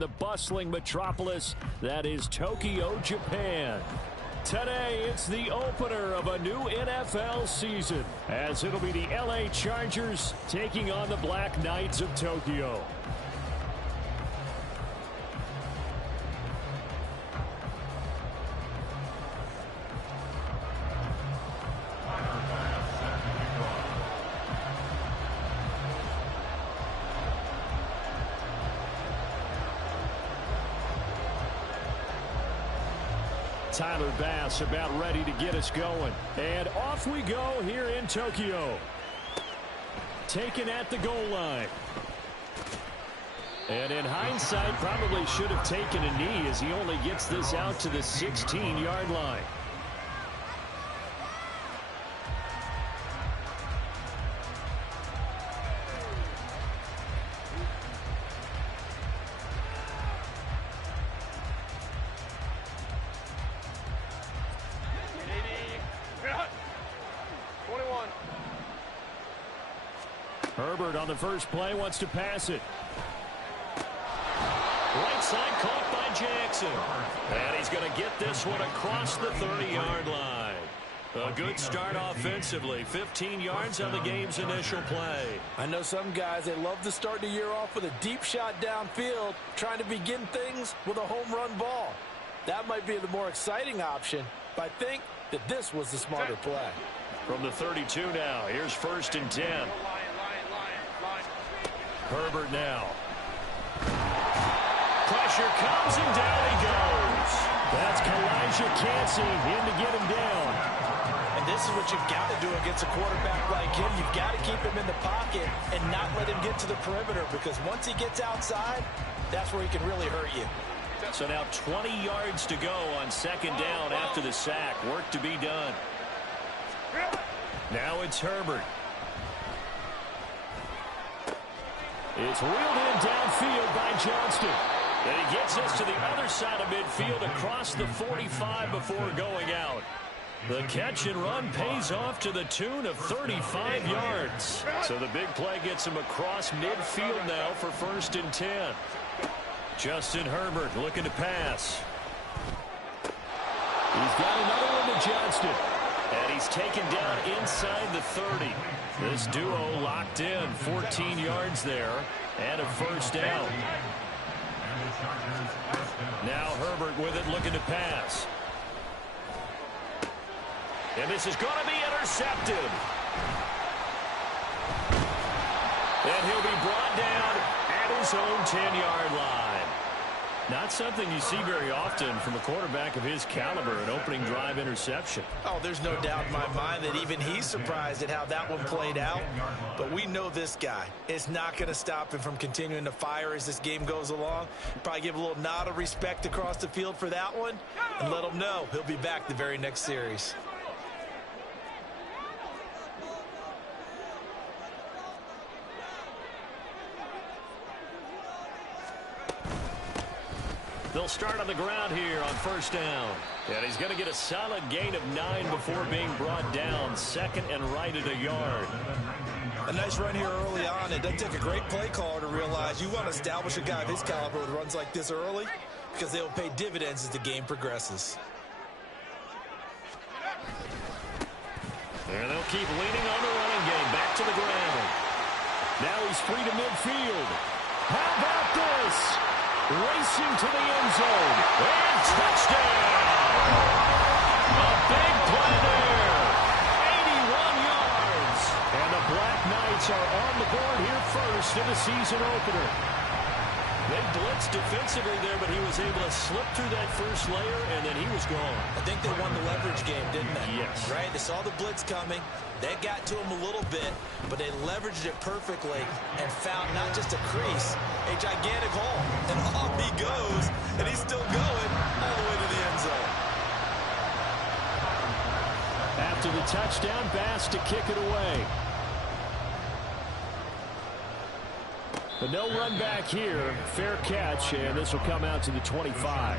The bustling metropolis that is Tokyo, Japan. Today, it's the opener of a new NFL season, as it'll be the LA Chargers taking on the Black Knights of Tokyo. Tyler Bass about ready to get us going. And off we go here in Tokyo. Taken at the goal line. And in hindsight, probably should have taken a knee as he only gets this out to the 16-yard line. Herbert on the first play wants to pass it. Right side caught by Jackson. And he's going to get this one across the 30-yard line. A good start offensively. 15 yards on the game's initial play. I know some guys, they love to start the year off with a deep shot downfield, trying to begin things with a home run ball. That might be the more exciting option, but I think that this was the smarter play. From the 32 now, here's 1st and 10. Herbert now. Pressure comes and down he goes. That's Kalijah Cansey in to get him down. And this is what you've got to do against a quarterback like him. You've got to keep him in the pocket and not let him get to the perimeter, because once he gets outside, that's where he can really hurt you. So now 20 yards to go on 2nd down after the sack. Work to be done. Now it's Herbert. It's reeled in downfield by Johnston. And he gets us to the other side of midfield across the 45 before going out. The catch and run pays off to the tune of 35 yards. So the big play gets him across midfield now for 1st and 10. Justin Herbert looking to pass. He's got another one to Johnston. And he's taken down inside the 30. This duo locked in, 14 yards there, and a 1st down. Now Herbert with it, looking to pass. And this is going to be intercepted. And he'll be brought down at his own 10-yard line. Not something you see very often from a quarterback of his caliber, an opening drive interception. Oh, there's no doubt in my mind that even he's surprised at how that one played out. But we know this guy is not going to stop him from continuing to fire as this game goes along. Probably give a little nod of respect across the field for that one and let him know he'll be back the very next series. They'll start on the ground here on 1st down. And he's going to get a solid gain of 9 before being brought down. 2nd and right at a yard. A nice run here early on. It doesn't take a great play caller to realize you want to establish a guy of his caliber with runs like this early, because they will pay dividends as the game progresses. And they'll keep leaning on the running game. Back to the ground. Now he's free to midfield. How about this? Racing to the end zone. And touchdown! A big play there. 81 yards. And the Black Knights are on the board here first in the season opener. They blitzed defensively there, but he was able to slip through that first layer, and then he was gone. I think they won the leverage game, didn't they? Yes. Right? They saw the blitz coming. They got to him a little bit, but they leveraged it perfectly and found not just a crease, a gigantic hole. And off he goes, and he's still going all the way to the end zone. After the touchdown, Bass to kick it away. But no run back here. Fair catch, and this will come out to the 25.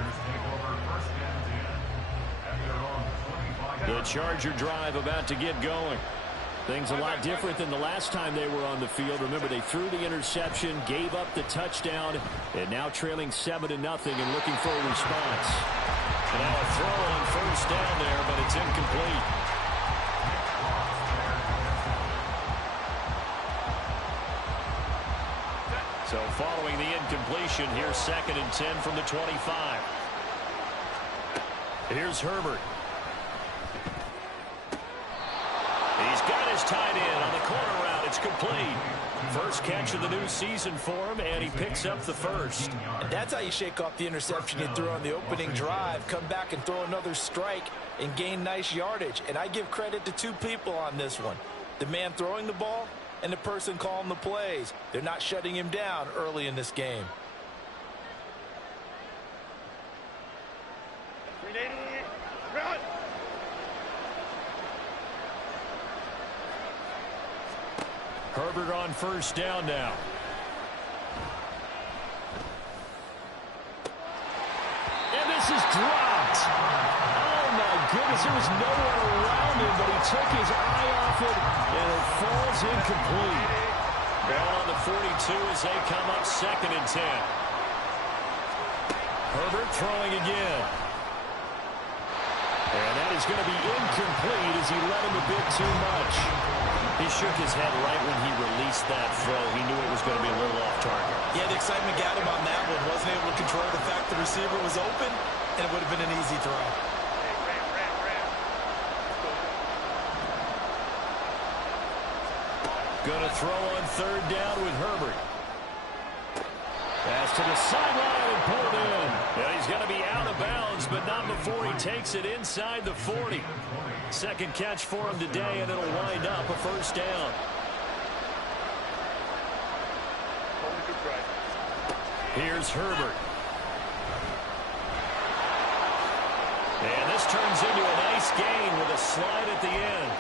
The Charger drive about to get going. Things a lot different than the last time they were on the field. Remember, they threw the interception, gave up the touchdown, and now trailing 7-0 and looking for a response. And now a throw on first down there, but it's incomplete. So following the incompletion, here's 2nd and 10 from the 25. Here's Herbert. He's got his tight end on the corner route. It's complete. First catch of the new season for him, and he picks up the first. And that's how you shake off the interception you threw on the opening drive. Come back and throw another strike and gain nice yardage. And I give credit to two people on this one. The man throwing the ball and the person calling the plays. They're not shutting him down early in this game. Herbert on first down now. And this is dropped. Oh, my goodness. There was no one around him, but he took his eye off it, and it falls incomplete. Down on the 42 as they come up 2nd and 10. Herbert throwing again. And that is going to be incomplete as he let him a bit too much. He shook his head right when he released that throw. He knew it was going to be a little off target. Yeah, the excitement got him on that one. Wasn't able to control the fact the receiver was open, and it would have been an easy throw. Going to throw on 3rd down with Herbert. Pass to the sideline and pulled in. And he's going to be out of bounds, but not before he takes it inside the 40. Second catch for him today, and it'll wind up a first down. Here's Herbert. And this turns into a nice gain with a slide at the end.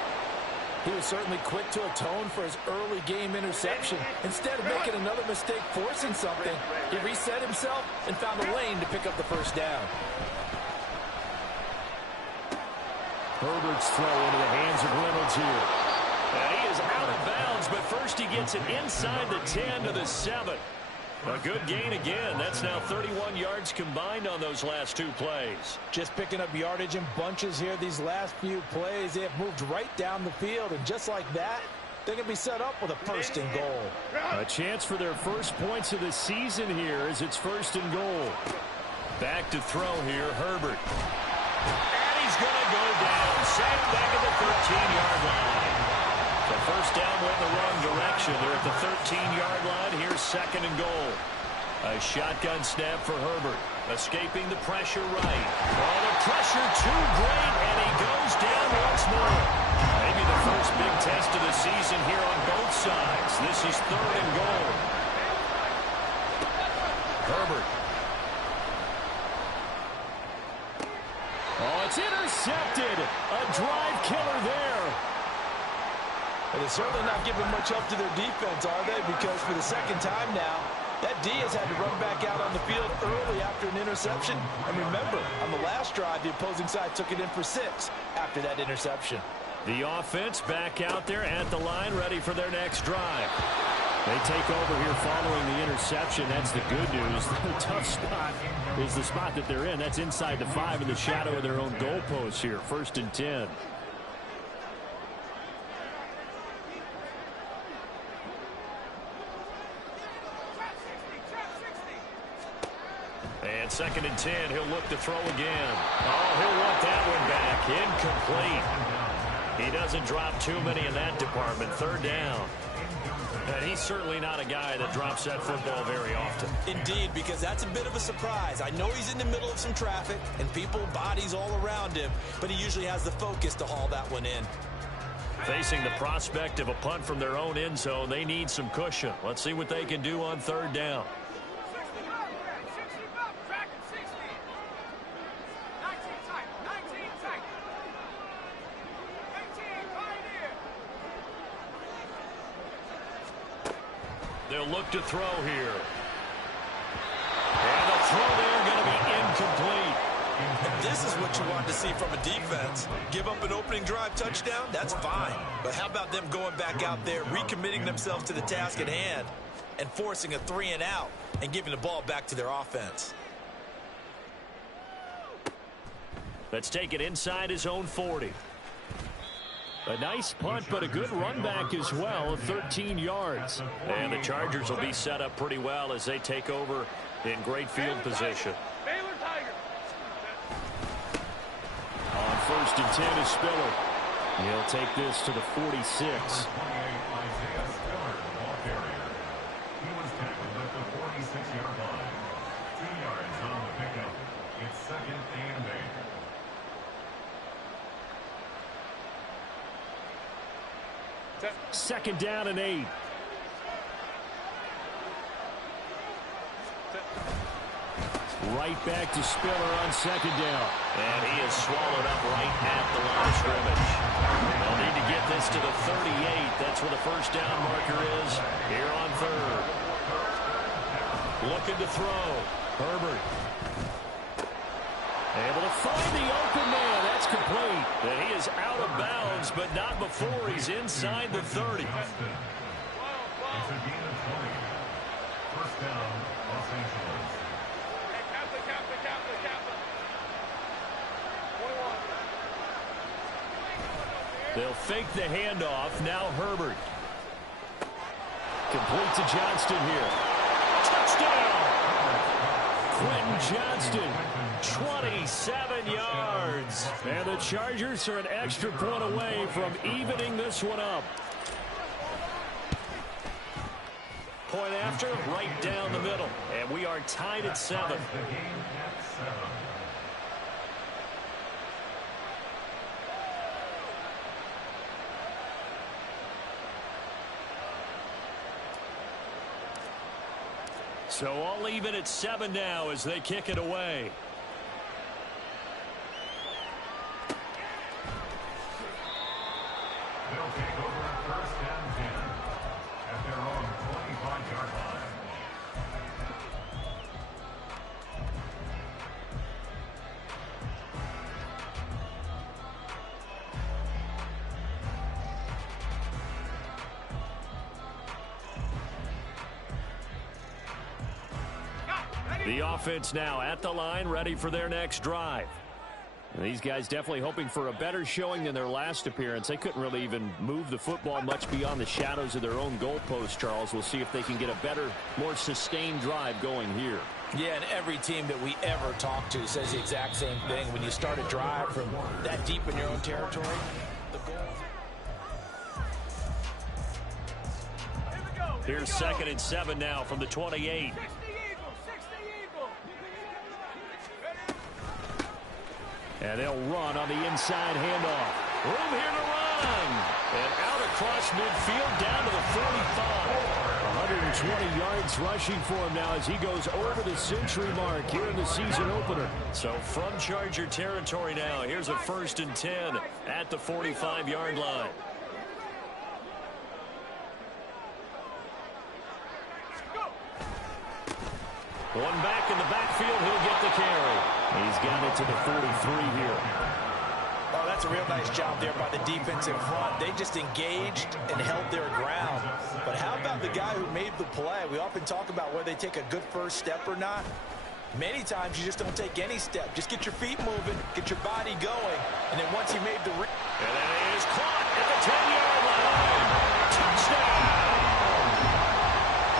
He was certainly quick to atone for his early game interception. Instead of making another mistake forcing something, he reset himself and found a lane to pick up the first down. Herbert's throw into the hands of Reynolds here. And he is out of bounds, but first he gets it inside the 10 to the 7. A good gain again. That's now 31 yards combined on those last two plays. Just picking up yardage in bunches here these last few plays. They have moved right down the field, and just like that, they're going to be set up with a 1st and goal. A chance for their first points of the season here as it's 1st and goal. Back to throw here, Herbert. And he's going to go down. Sacked back at the 13-yard line. The first down went in the wrong direction. They're at the 13-yard line. Here's 2nd and goal. A shotgun snap for Herbert. Escaping the pressure right. Oh, the pressure too great, and he goes down once more. Maybe the first big test of the season here on both sides. This is 3rd and goal. Herbert. Oh, it's intercepted. A drive killer there. Well, they're certainly not giving much up to their defense, are they? Because for the second time now, that D has had to run back out on the field early after an interception. And remember, on the last drive, the opposing side took it in for 6 after that interception. The offense back out there at the line, ready for their next drive. They take over here following the interception. That's the good news. The tough spot is the spot that they're in. That's inside the 5 in the shadow of their own goalpost here. 1st and 10. And 2nd and 10, he'll look to throw again. Oh, he'll want that one back. Incomplete. He doesn't drop too many in that department. 3rd down. And he's certainly not a guy that drops that football very often. Indeed, because that's a bit of a surprise. I know he's in the middle of some traffic and people, bodies all around him, but he usually has the focus to haul that one in. Facing the prospect of a punt from their own end zone, they need some cushion. Let's see what they can do on 3rd down. They'll look to throw here. And the throw there going to be incomplete. And this is what what you want to see from a defense. Give up an opening drive touchdown, that's fine. But how about them going back out there, recommitting themselves to the task at hand, and forcing a 3-and-out and giving the ball back to their offense? Let's take it inside his own 40. A nice punt, but a good run back as well, 13 yards. And the Chargers will be set up pretty well as they take over in great field position. On 1st and 10 is Spiller. He'll take this to the 46. Second down and 8. Right back to Spiller on 2nd down. And he is swallowed up right at the line of scrimmage. They'll need to get this to the 38. That's where the 1st down marker is here on 3rd. Looking to throw. Herbert. Able to find the open man. That's complete. And he is out of bounds, but not before he's inside the 30. It's a gain of 20. 1st down, Los Angeles. They'll fake the handoff. Now Herbert. Complete to Johnston here. Touchdown! Quentin Johnston, 27 yards. And the Chargers are an extra point away from evening this one up. Point after, right down the middle. And we are tied at 7. So all even at 7 now as they kick it away. They'll take over at 1st and 10 at their own 25-yard line. The offense now at the line, ready for their next drive. And these guys definitely hoping for a better showing than their last appearance. They couldn't really even move the football much beyond the shadows of their own goalpost, Charles. We'll see if they can get a better, more sustained drive going here. Yeah, and every team that we ever talk to says the exact same thing. When you start a drive from that deep in your own territory, the goal. Here's 2nd and 7 now from the 28. And they'll run on the inside handoff. Room here to run. And out across midfield down to the 45. 120 yards rushing for him now as he goes over the century mark here in the season opener. So from Charger territory now, here's a 1st and 10 at the 45-yard line. One back in the backfield, he'll get the carry. He's got it to the 43 here. Oh, that's a real nice job there by the defensive front. They just engaged and held their ground. But how about the guy who made the play? We often talk about whether they take a good first step or not. Many times you just don't take any step. Just get your feet moving, get your body going, and then once he made the... And then it is caught at the 10-yard line. Touchdown!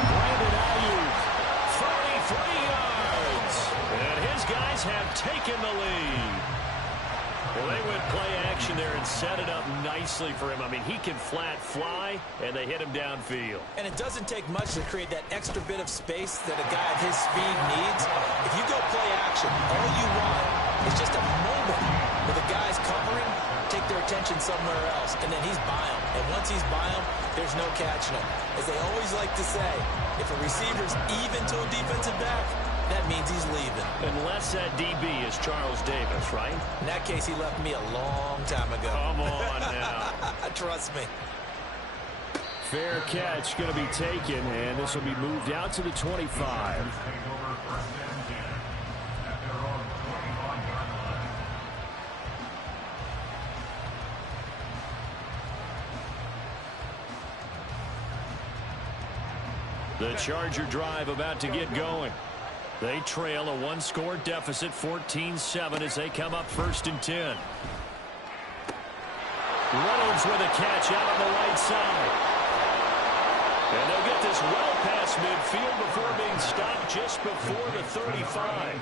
Brandon Ayuk, 33 yards. And his guys have taken the lead. Well, they went play action there and set it up nicely for him. I mean, he can flat fly, and they hit him downfield. And it doesn't take much to create that extra bit of space that a guy at his speed needs. If you go play action, all you want is just a moment where the guys covering take their attention somewhere else, and then he's by him. And once he's by him, there's no catching him. As they always like to say, if a receiver's even to a defensive back, that means he's leaving. Unless that DB is Charles Davis, right? In that case, he left me a long time ago. Come on now. Trust me. Fair catch going to be taken, and this will be moved out to the 25. The Charger drive about to get going. They trail a one-score deficit, 14-7, as they come up 1st and 10. Reynolds with a catch out on the right side. And they'll get this well past midfield before being stopped just before the 35.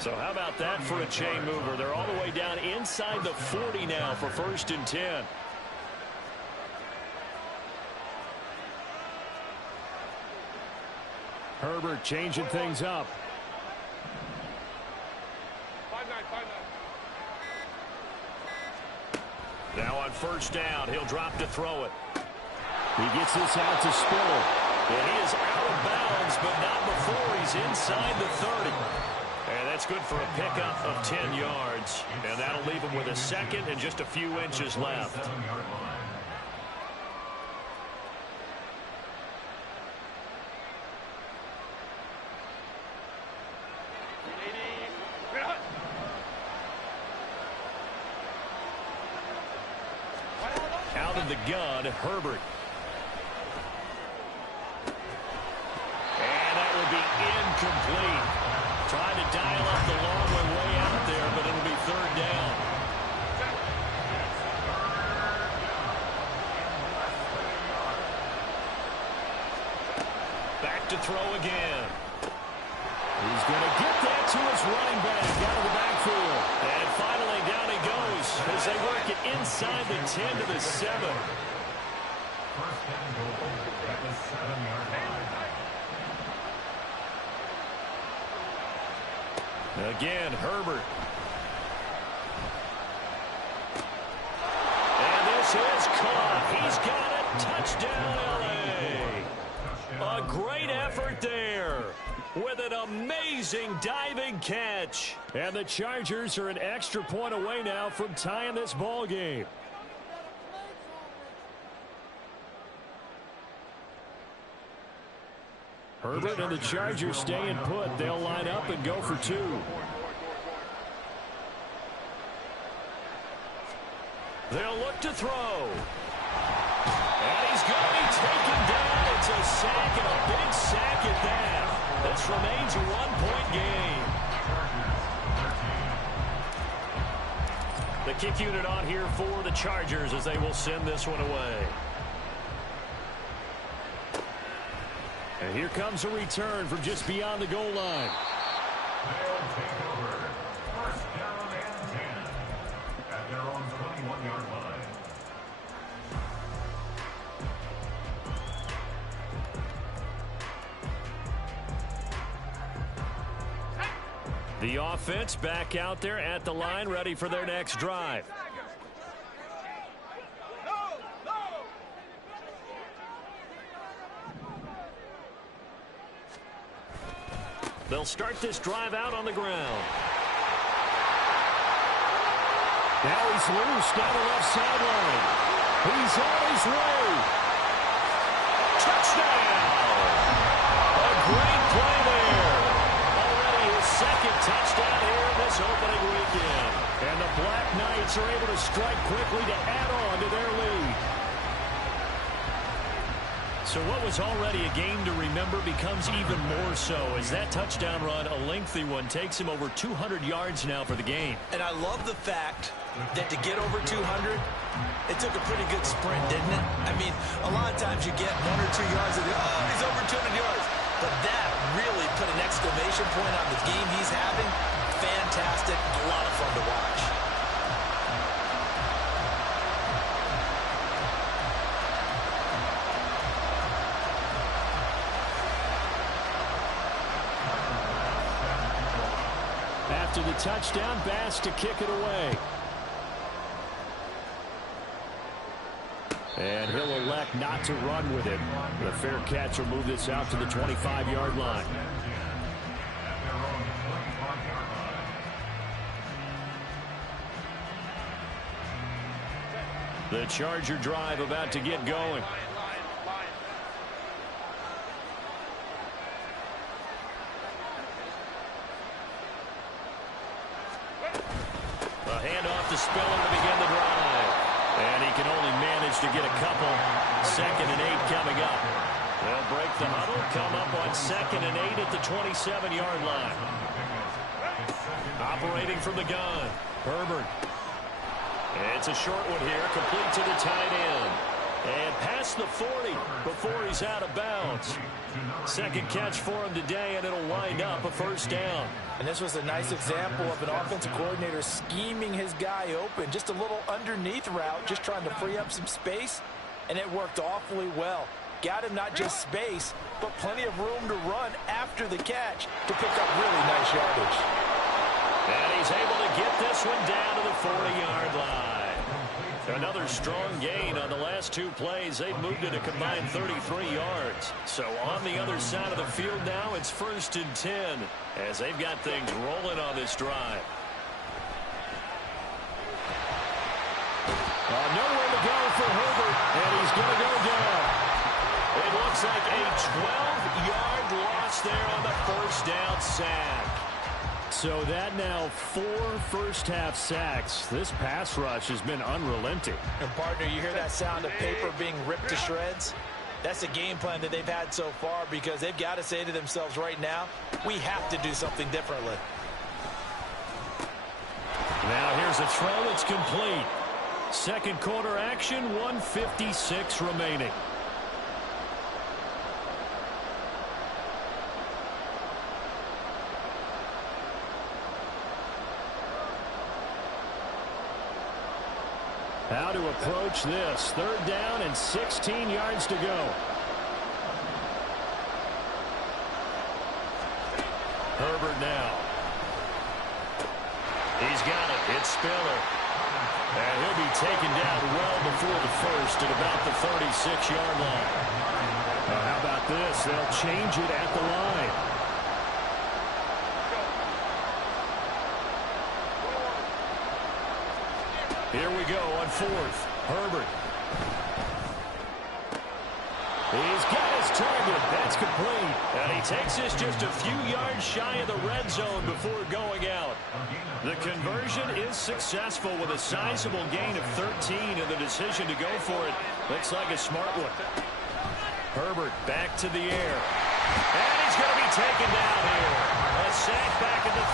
So how about that for a chain mover? They're all the way down inside the 40 now for 1st and 10. Herbert changing things up. Now on 1st down, he'll drop to throw it. He gets this out to Spiller. And he is out of bounds, but not before he's inside the 30. And that's good for a pickup of 10 yards. And that'll leave him with a 2nd and just a few inches left. Out of the gun, Herbert. And that will be incomplete. Trying to dial up the long way out there, but it'll be 3rd down. Back to throw again. He's going to get that to his running back out of the backfield. And finally down he goes as they work it inside the 10 to the 7. First and goal at the 7-yard line. Again, Herbert. And this is caught. He's got it. Touchdown, L.A. A great effort there with an amazing diving catch. And the Chargers are an extra point away now from tying this ball game. Herbert and the Chargers staying put. They'll line up and go for 2. They'll look to throw. And he's going to be taken down. It's a sack, and a big sack at that. This remains a 1-point game. The kick unit on here for the Chargers as they will send this one away. And here comes a return from just beyond the goal line. They'll take over. First down and 10 at their own 21-yard line. The offense back out there at the line, ready for their next drive. They'll start this drive out on the ground. Now he's loose down the left sideline. He's on his way. Touchdown! A great play there. Already his 2nd touchdown here in this opening weekend. And the Black Knights are able to strike quickly to add on to their lead. So what was already a game to remember becomes even more so as that touchdown run, a lengthy one, takes him over 200 yards now for the game. And I love the fact that to get over 200, it took a pretty good sprint, didn't it? I mean, a lot of times you get 1 or 2 yards and he's over 200 yards. But that really put an exclamation point on the game he's having. Fantastic, a lot of fun to watch. After the touchdown, Bass to kick it away. And he'll elect not to run with it. The fair catch will move this out to the 25-yard line. The Charger drive about to get going. A handoff to Spiller to begin the drive. And he can only manage to get a couple. 2nd and 8 coming up. They'll break the huddle, come up on 2nd and 8 at the 27-yard line. Operating from the gun, Herbert. It's a short one here, complete to the tight end. And past the 40 before he's out of bounds. Second catch for him today, and it'll wind up a first down. And this was a nice example of an offensive coordinator scheming his guy open. Just a little underneath route, just trying to free up some space, and it worked awfully well. Got him not just space, but plenty of room to run after the catch to pick up really nice yardage. And he's able to get this one down to the 40-yard line. Another strong gain on the last 2 plays. They've moved it a combined 33 yards. So on the other side of the field now, it's 1st and 10 as they've got things rolling on this drive. Nowhere to go for Herbert, and he's going to go down. It looks like a 12-yard loss there on the first down sack. So that now 4 first-half sacks. This pass rush has been unrelenting. And, partner, you hear that sound of paper being ripped to shreds? That's a game plan that they've had so far because they've got to say to themselves right now, we have to do something differently. Now here's a throw. It's complete. Second quarter action, 1:56 remaining. How to approach this. 3rd down and 16 yards to go. Herbert now. He's got it. It's Spiller. And he'll be taken down well before the first at about the 36-yard line. How about this? They'll change it at the line. Here we go on 4th. Herbert. He's got his target. That's complete. And he takes this just a few yards shy of the red zone before going out. The conversion is successful with a sizable gain of 13, and the decision to go for it looks like a smart one. Herbert back to the air. And he's going to be taken down here. A sack back at the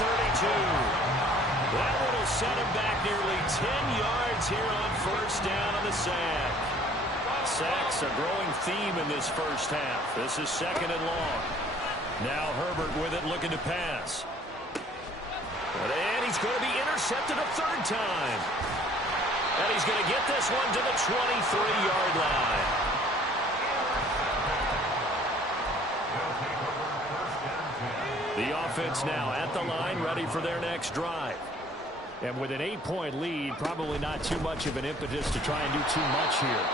32. That one will set him back nearly 10 yards here on first down on the sack. Sacks a growing theme in this first half. This is 2nd and long. Now Herbert with it looking to pass. And he's going to be intercepted a 3rd time. And he's going to get this one to the 23-yard line. The offense now at the line, ready for their next drive. And with an 8-point lead, probably not too much of an impetus to try and do too much here.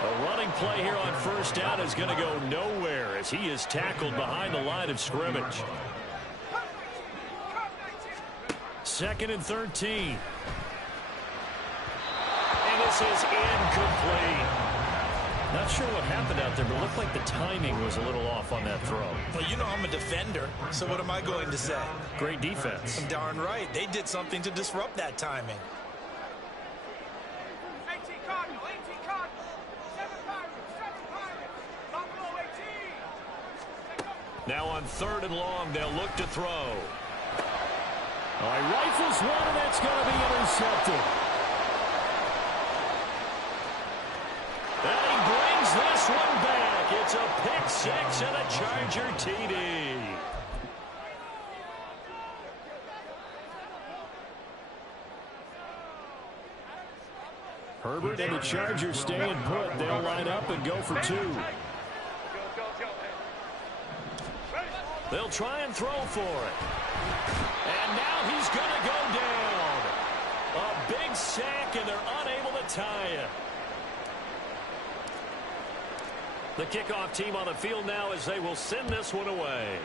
A running play here on first down is going to go nowhere as he is tackled behind the line of scrimmage. 2nd and 13. And this is incomplete. Not sure what happened out there, but it looked like the timing was a little off on that throw. Well, you know I'm a defender, so what am I going to say? Great defense. Darn right. They did something to disrupt that timing. 18 Cardinal, 18 Cardinal, 7 Pirates, Buffalo 18. Now on 3rd and long, they'll look to throw. Oh, he rifles one, and that's going to be intercepted. And he brings this one back. It's a pick 6 and a Charger TD. Herbert and the Chargers staying put. They'll line up and go for 2. They'll try and throw for it. And now he's going to go down. A big sack, and they're unable to tie it. The kickoff team on the field now as they will send this one away.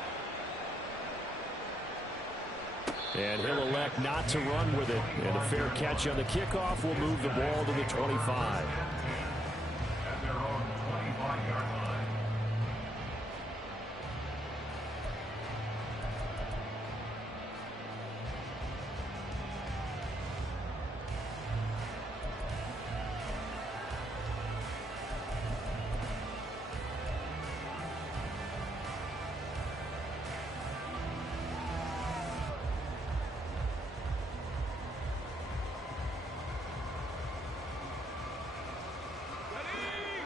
And he'll elect not to run with it. And a fair catch on the kickoff will move the ball to the 25. At their own 25-yard line.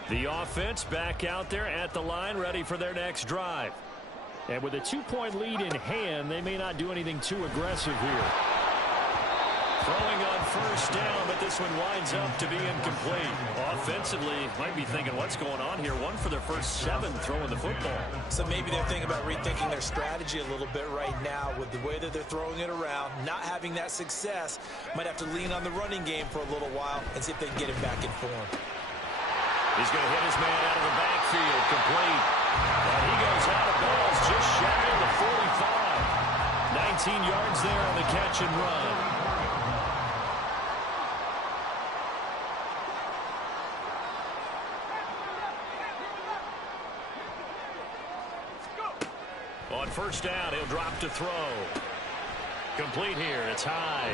The offense back out there at the line, ready for their next drive. And with a 2-point lead in hand, they may not do anything too aggressive here. Throwing on first down, but this one winds up to be incomplete. Offensively, might be thinking, what's going on here? One for their first 7 throwing the football. So maybe they're thinking about rethinking their strategy a little bit right now with the way that they're throwing it around, not having that success. Might have to lean on the running game for a little while and see if they can get it back in form. He's going to hit his man out of the backfield, complete. And he goes out of bounds just shy of the 45. 19 yards there on the catch and run. On first down, he'll drop to throw. Complete here. It's high.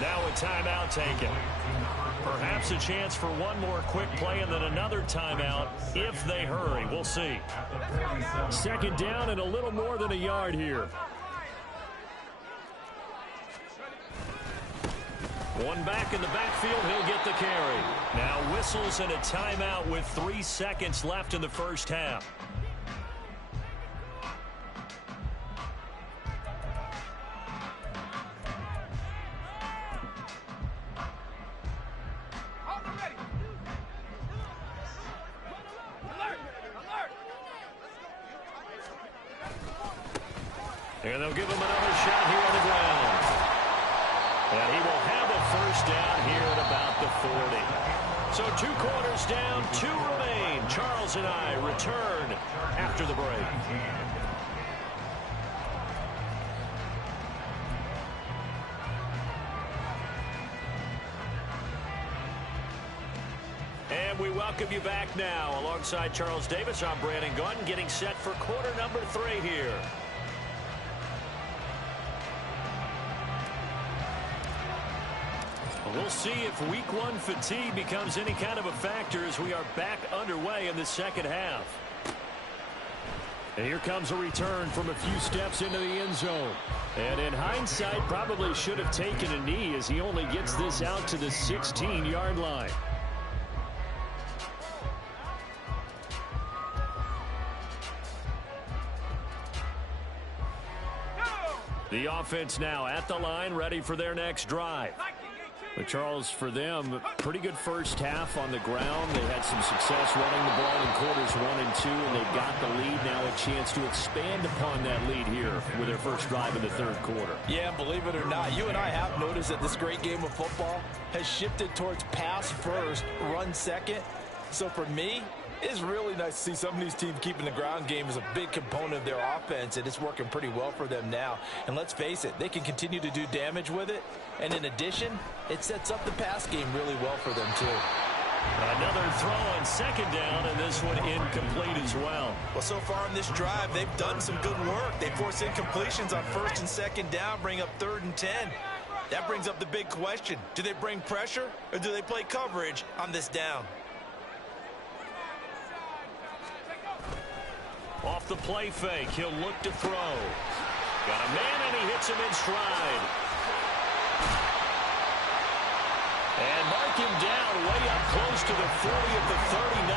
Now a timeout taken. Perhaps a chance for one more quick play and then another timeout if they hurry. We'll see. Second down and a little more than a yard here. One back in the backfield. He'll get the carry. Now whistles and a timeout with 3 seconds left in the first half. And they'll give him another shot here on the ground. And he will have a first down here at about the 40. So 2 quarters down, 2 remain. Charles and I return after the break. And we welcome you back now. Alongside Charles Davis, I'm Brandon Gaudin, getting set for quarter number 3 here. We'll see if week 1 fatigue becomes any kind of a factor as we are back underway in the second half. And here comes a return from a few steps into the end zone. And in hindsight, probably should have taken a knee as he only gets this out to the 16-yard line. The offense now at the line, ready for their next drive. But Charles, for them, pretty good first half on the ground. They had some success running the ball in quarters 1 and 2, and they've got the lead. Now a chance to expand upon that lead here with their first drive in the third quarter. Yeah, believe it or not, you and I have noticed that this great game of football has shifted towards pass first, run second. So for me, it's really nice to see some of these teams keeping the ground game as a big component of their offense, and it's working pretty well for them now. And let's face it, they can continue to do damage with it. And in addition, it sets up the pass game really well for them, too. Another throw on second down, and this one incomplete as well. Well, so far in this drive, they've done some good work. They force incompletions on first and second down, bring up 3rd and 10. That brings up the big question. Do they bring pressure, or do they play coverage on this down? Off the play fake, he'll look to throw. Got a man, and he hits him in stride. And mark him down way up close to the 40 at the 39.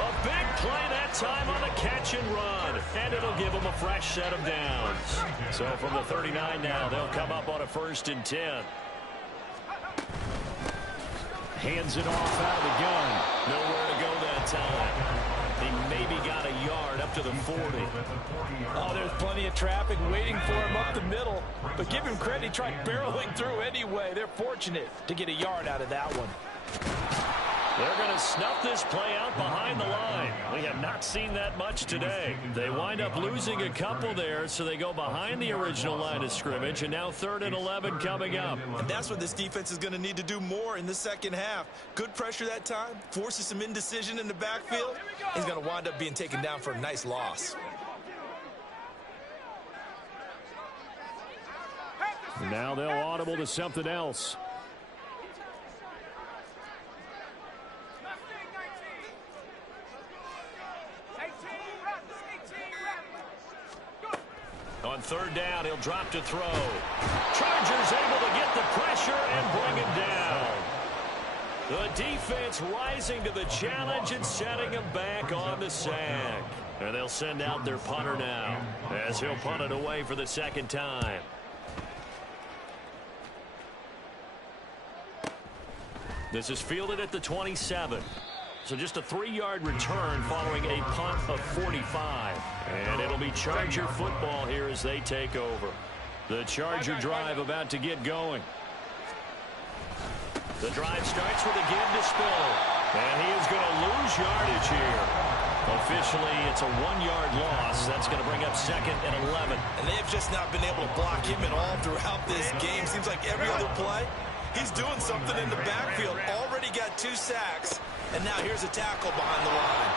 A big play that time on the catch and run. And it'll give him a fresh set of downs. So from the 39 now, they'll come up on a 1st and 10. Hands it off out of the gun. Nowhere to go that time. He maybe got a yard up to the 40. Oh, there's plenty of traffic waiting for him up the middle. But give him credit, he tried barreling through anyway. They're fortunate to get a yard out of that one. They're going to snuff this play out behind the line. We have not seen that much today. They wind up losing a couple there, so they go behind the original line of scrimmage, and now 3rd and 11 coming up. And that's what this defense is going to need to do more in the second half. Good pressure that time, forces some indecision in the backfield. He's going to wind up being taken down for a nice loss. Now they'll audible to something else. On 3rd down, he'll drop to throw. Chargers able to get the pressure and bring him down. The defense defense rising to the challenge and setting him back on the sack. And they'll send out their punter now as he'll punt it away for the second time. This is fielded at the 27. So just a 3-yard return following a punt of 45. And it'll be Charger football here as they take over. The Charger drive about to get going. The drive starts with a give to Spiller. And he is going to lose yardage here. Officially, it's a 1-yard loss. That's going to bring up 2nd and 11. And they've just not been able to block him at all throughout this game. Seems like every other play, he's doing something in the backfield. Already got 2 sacks. And now here's a tackle behind the line.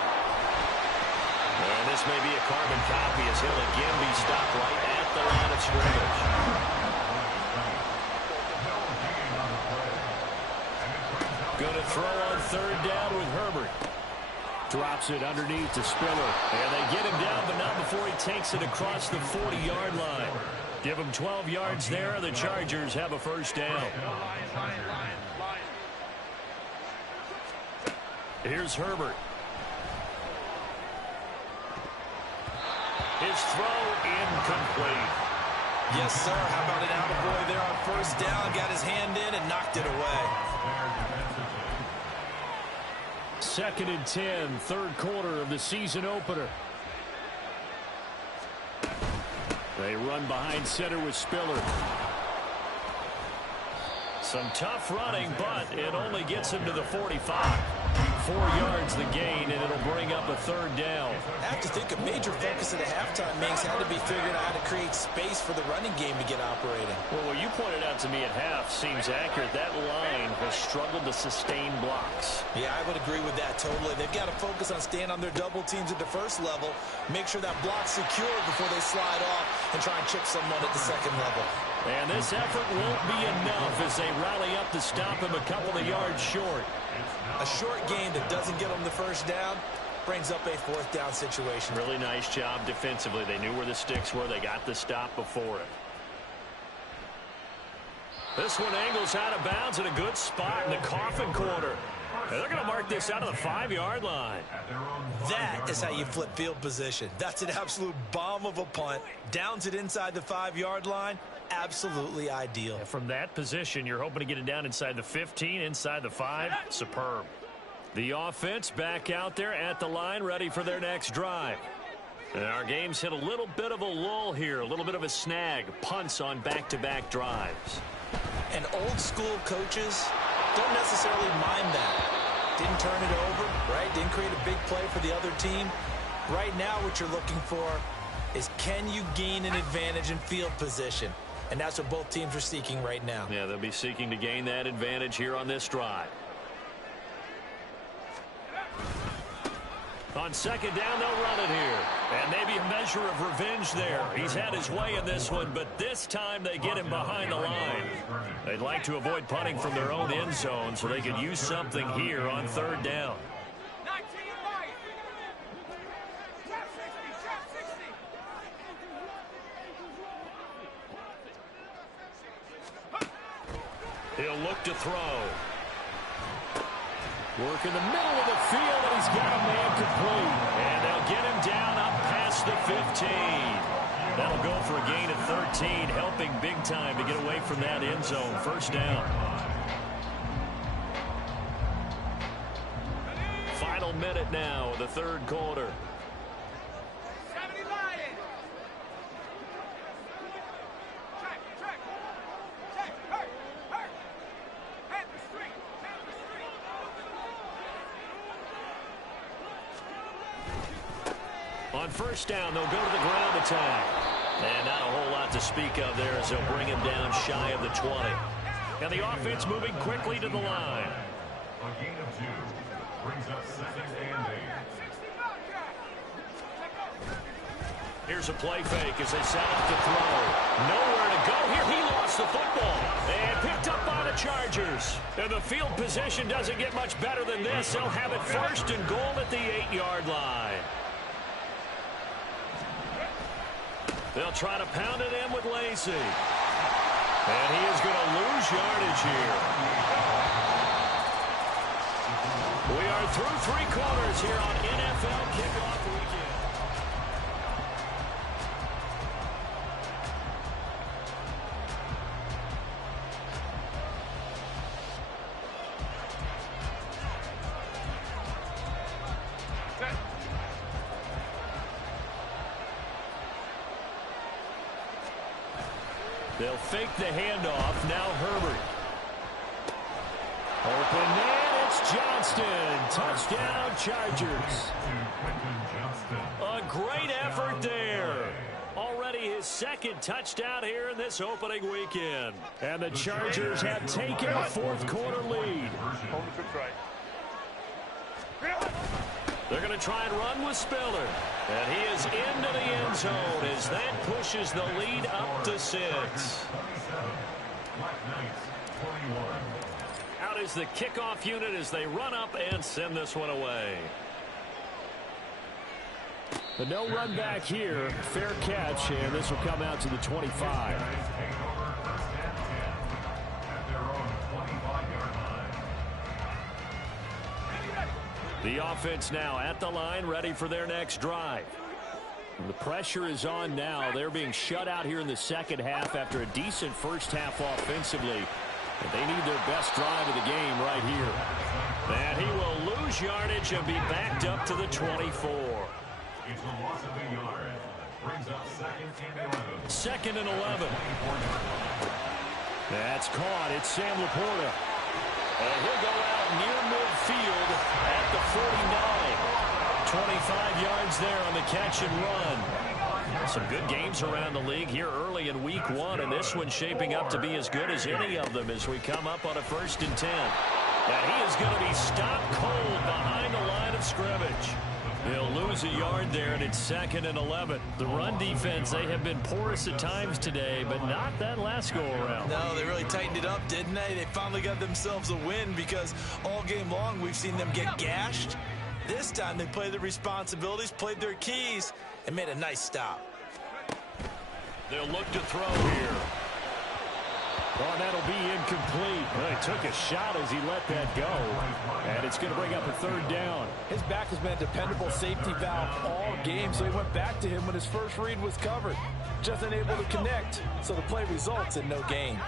And this may be a carbon copy as he'll again be stopped right at the line of scrimmage. Going to throw on 3rd down with Herbert. Drops it underneath to Spiller. And they get him down, but not before he takes it across the 40-yard line. Give him 12 yards there. The Chargers have a first down. Here's Herbert. His throw incomplete. Yes, sir. How about an attaboy there on 1st down? Got his hand in and knocked it away. 2nd and 10, 3rd quarter of the season opener. They run behind center with Spiller. Some tough running, but it only gets him to the 45. 4 yards the gain, and it'll bring up a 3rd down. I have to think a major focus at the halftime, Minks, had to be figuring out how to create space for the running game to get operating. Well, what you pointed out to me at half seems accurate. That line has struggled to sustain blocks. Yeah, I would agree with that totally. They've got to focus on staying on their double teams at the 1st level, make sure that block's secure before they slide off and try and chip someone at the 2nd level. And this effort won't be enough as they rally up to stop him a couple of yards short. A short gain that doesn't get them the 1st down brings up a 4th down situation. Really nice job defensively. They knew where the sticks were. They got the stop before it. This one angles out of bounds in a good spot in the coffin corner. And they're going to mark this out of the 5-yard line. That is how you flip field position. That's an absolute bomb of a punt. Downs it inside the 5-yard line. Absolutely ideal. From that position, you're hoping to get it down inside the 15, inside the 5. Superb. The offense back out there at the line, ready for their next drive. And our game's hit a little bit of a lull here, a little bit of a snag. Punts on back-to-back drives. And old school coaches don't necessarily mind that. Didn't turn it over, right? Didn't create a big play for the other team. Right now what you're looking for is, can you gain an advantage in field position? And that's what both teams are seeking right now. Yeah, they'll be seeking to gain that advantage here on this drive. On 2nd down, they'll run it here. And maybe a measure of revenge there. He's had his way in this one, but this time they get him behind the line. They'd like to avoid punting from their own end zone so they could use something here on 3rd down. He'll look to throw. Work in the middle of the field, and he's got a man complete. And they'll get him down up past the 15. That'll go for a gain of 13, helping big time to get away from that end zone. 1st down. Final minute now of the 3rd quarter. On 1st down, they'll go to the ground attack. And not a whole lot to speak of there as they'll bring him down shy of the 20. And the offense moving quickly to the line. A gain of 2 brings up 2nd and 8. Here's a play fake as they set up to throw. Nowhere to go here. He lost the football. And picked up by the Chargers. And the field position doesn't get much better than this. They'll have it 1st and goal at the 8-yard line. They'll try to pound it in with Lacey. And he is going to lose yardage here. We are through three quarters here on NFL Kickoff Weekend. They'll fake the handoff. Now Herbert. Open man, it's Johnston. Touchdown, Chargers. A great effort there. Already his second touchdown here in this opening weekend. And the Chargers have taken a fourth quarter lead. They're going to try and run with Spiller. And he is into the end zone as that pushes the lead up to 6. Out is the kickoff unit as they run up and send this one away. The no run back here. Fair catch, and this will come out to the 25. The offense now at the line, ready for their next drive. The pressure is on now. They're being shut out here in the second half after a decent first half offensively. And they need their best drive of the game right here. And he will lose yardage and be backed up to the 24. It's a loss of a yard. Brings up Second and 11. That's caught. It's Sam Laporta. And he'll go out near midfield at the 49. 25 yards there on the catch and run. Some good games around the league here early in week 1, and this one's shaping up to be as good as any of them as we come up on a 1st and 10. And he is going to be stopped cold behind the line of scrimmage. He'll lose a yard there, and it's 2nd and 11. The run defense, they have been porous at times today, but not that last go-around. No, they really tightened it up, didn't they? They finally got themselves a win because all game long we've seen them get gashed. This time they played their responsibilities, played their keys, and made a nice stop. They'll look to throw here. Oh, that'll be incomplete. Well, he took a shot as he let that go. And it's going to bring up a 3rd down. His back has been a dependable safety valve all game, so he went back to him when his first read was covered. Just unable to connect, so the play results in no gain.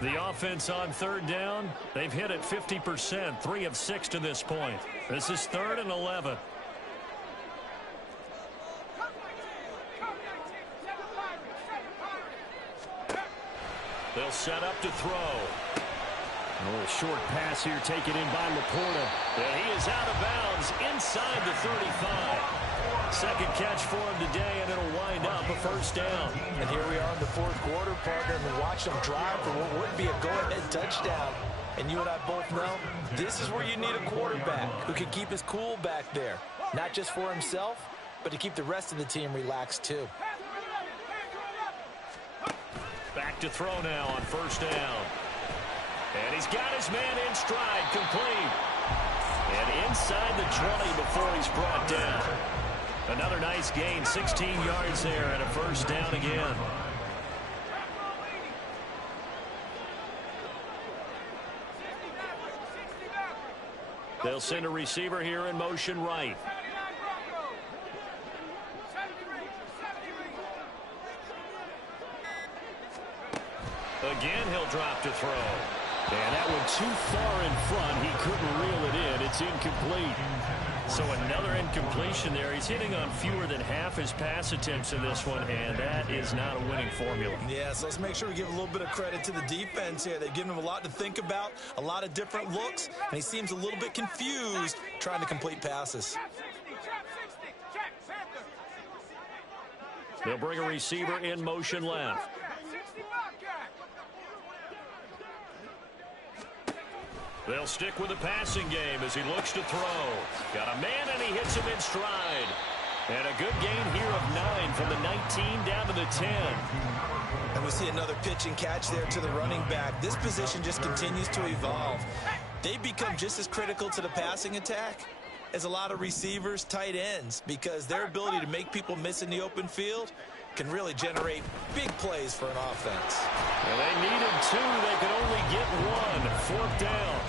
The offense on 3rd down, they've hit it 50%, 3 of 6 to this point. This is 3rd and 11. They'll set up to throw. A little short pass here taken in by Laporta. And he is out of bounds inside the 35. Second catch for him today, and it'll wind up a 1st down. And here we are in the 4th quarter, partner, and we watch them drive for what would be a go-ahead touchdown. And you and I both know this is where you need a quarterback who can keep his cool back there. Not just for himself, but to keep the rest of the team relaxed too. Back to throw now on 1st down. And he's got his man in stride, complete. And inside the 20 before he's brought down. Another nice gain, 16 yards there and a 1st down again. They'll send a receiver here in motion right. Again, he'll drop to throw. And that one too far in front. He couldn't reel it in. It's incomplete. So another incompletion there. He's hitting on fewer than half his pass attempts in this one, and that is not a winning formula. Yeah, so let's make sure we give a little bit of credit to the defense here. They've given him a lot to think about, a lot of different looks, and he seems a little bit confused trying to complete passes. They'll bring a receiver in motion left. They'll stick with the passing game as he looks to throw. Got a man, and he hits him in stride. And a good gain here of 9 from the 19 down to the 10. And we see another pitch and catch there to the running back. This position just continues to evolve. They've become just as critical to the passing attack as a lot of receivers, tight ends, because their ability to make people miss in the open field can really generate big plays for an offense. Well, they needed 2. They could only get 1. 4th down.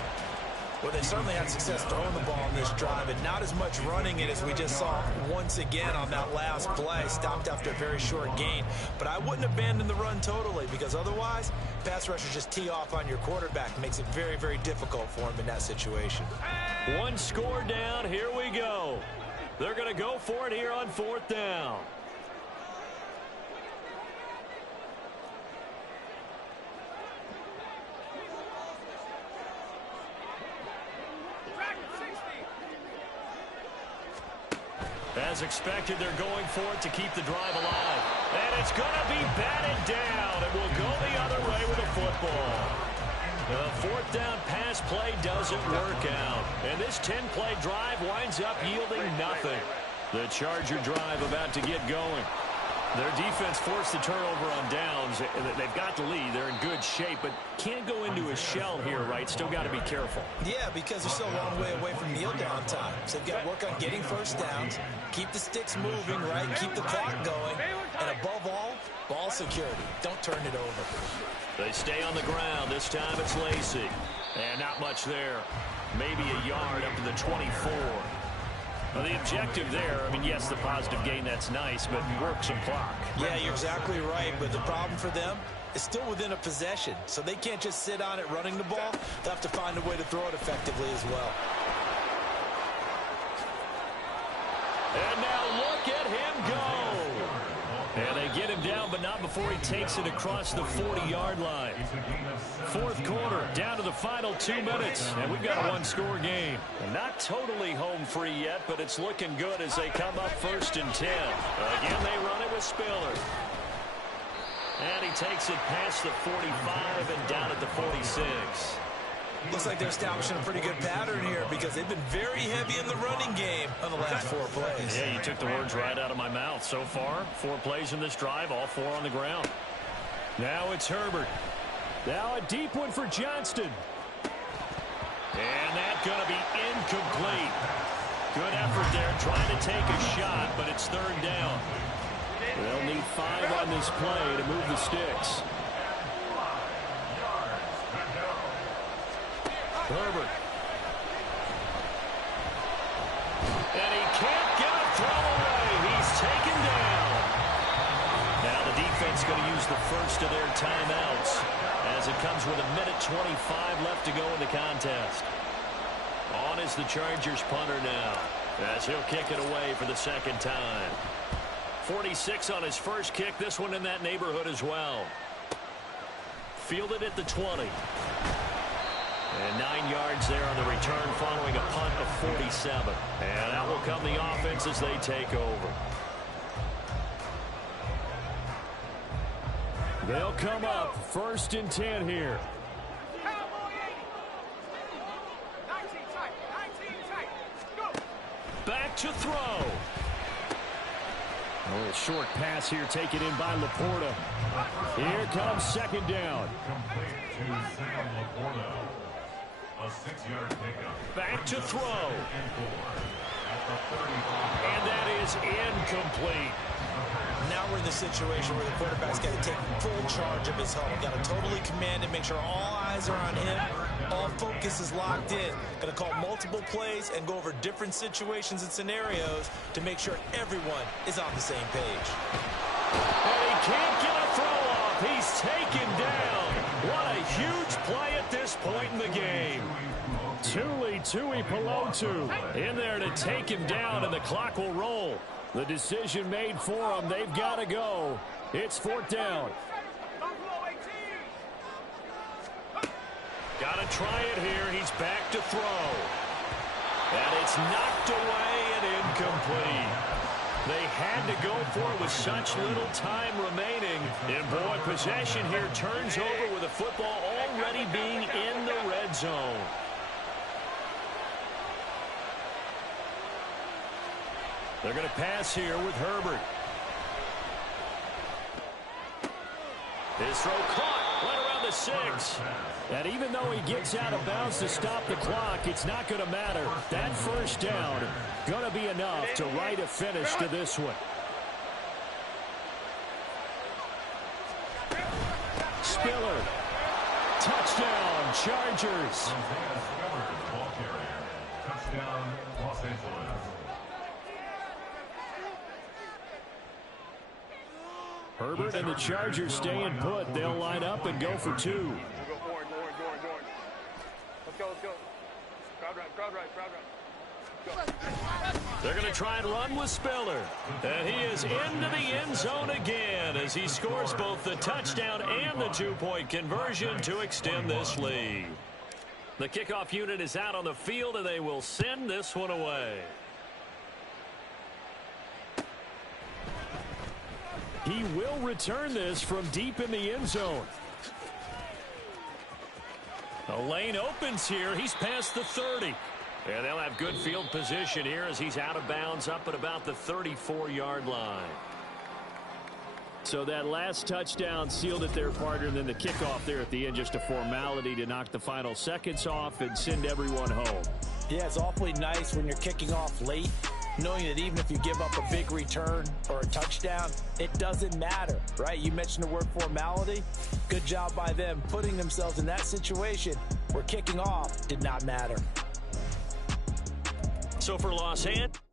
Well, they certainly had success throwing the ball in this drive, and not as much running it as we just saw once again on that last play. Stopped after a very short gain. But I wouldn't abandon the run totally, because otherwise, pass rushers just tee off on your quarterback. It makes it very, very difficult for him in that situation. One score down. Here we go. They're going to go for it here on 4th down. As expected, they're going for it to keep the drive alive. And it's going to be batted down. It will go the other way with a football. The 4th down pass play doesn't work out. And this 10-play drive winds up yielding nothing. The Charger drive about to get going. Their defense forced the turnover on downs. They've got the lead. They're in good shape, but can't go into a shell here, right? Still got to be careful. Yeah, because they're still a long way away from kneel down time. So they've got to work on getting first downs, keep the sticks moving, right? Keep the clock going. And above all, ball security. Don't turn it over. They stay on the ground. This time it's Lacey. And not much there. Maybe a yard up to the 24. Well, the objective there, I mean, yes, the positive gain, that's nice, but work some clock. Yeah, you're exactly right, but the problem for them is still within a possession, so they can't just sit on it running the ball. They'll have to find a way to throw it effectively as well. And now look at him go. And they get him down, but not before he takes it across the 40-yard line. 4th quarter, down to the final 2 minutes, and we've got a one-score game. And not totally home free yet, but it's looking good as they come up 1st and 10. Again, they run it with Spiller. And he takes it past the 45 and down at the 46. Looks like they're establishing a pretty good pattern here because they've been very heavy in the running game on the last 4 plays. Yeah, you took the words right out of my mouth. So far, 4 plays in this drive, all 4 on the ground. Now it's Herbert. Now a deep one for Johnston. And that's going to be incomplete. Good effort there trying to take a shot, but it's 3rd down. They'll need 5 on this play to move the sticks. Herbert. And he can't get a throw away. He's taken down. Now the defense going to use the first of their timeouts as it comes with 1:25 left to go in the contest. On is the Chargers punter now as he'll kick it away for the 2nd time. 46 on his first kick. This one in that neighborhood as well. Fielded at the 20. And 9 yards there on the return following a punt of 47. And that will come the offense as they take over. They'll come up 1st and 10 here. Back to throw. A little short pass here taken in by Laporta. Here comes 2nd down. Complete to Sam Laporta. A 6-yard pickup. Back to throw. At the 35. And that is incomplete. Now we're in the situation where the quarterback's got to take full charge of his huddle. Got to totally command it, make sure all eyes are on him. All focus is locked in. Got to call multiple plays and go over different situations and scenarios to make sure everyone is on the same page. And he can't get a throw off. He's taken down. What a huge play at this point in the game. Tui Pelotu in there to take him down, and the clock will roll. The decision made for them. They've got to go. It's 4th down. Got to try it here. He's back to throw. And it's knocked away and incomplete. They had to go for it with such little time remaining. And boy, possession here turns over with the football already being in the red zone. They're going to pass here with Herbert. His throw caught right around the 6. And even though he gets out of bounds to stop the clock, it's not going to matter. That 1st down going to be enough to write a finish to this one. Spiller. Touchdown, Chargers. Ball carrier. Touchdown, Los Angeles. Herbert and the Chargers staying put. They'll line up and go for 2. We'll go orange. Let's go. Crowd right. They're going to try and run with Spiller. And he is into the end zone again as he scores both the touchdown and the 2-point conversion to extend this lead. The kickoff unit is out on the field, and they will send this one away. He will return this from deep in the end zone. The lane opens here. He's past the 30. And they'll have good field position here as he's out of bounds up at about the 34-yard line. So that last touchdown sealed it there, partner, and then the kickoff there at the end, just a formality to knock the final seconds off and send everyone home. Yeah, it's awfully nice when you're kicking off late, knowing that even if you give up a big return or a touchdown, it doesn't matter, right? You mentioned the word formality. Good job by them putting themselves in that situation where kicking off did not matter. So for Los Angeles.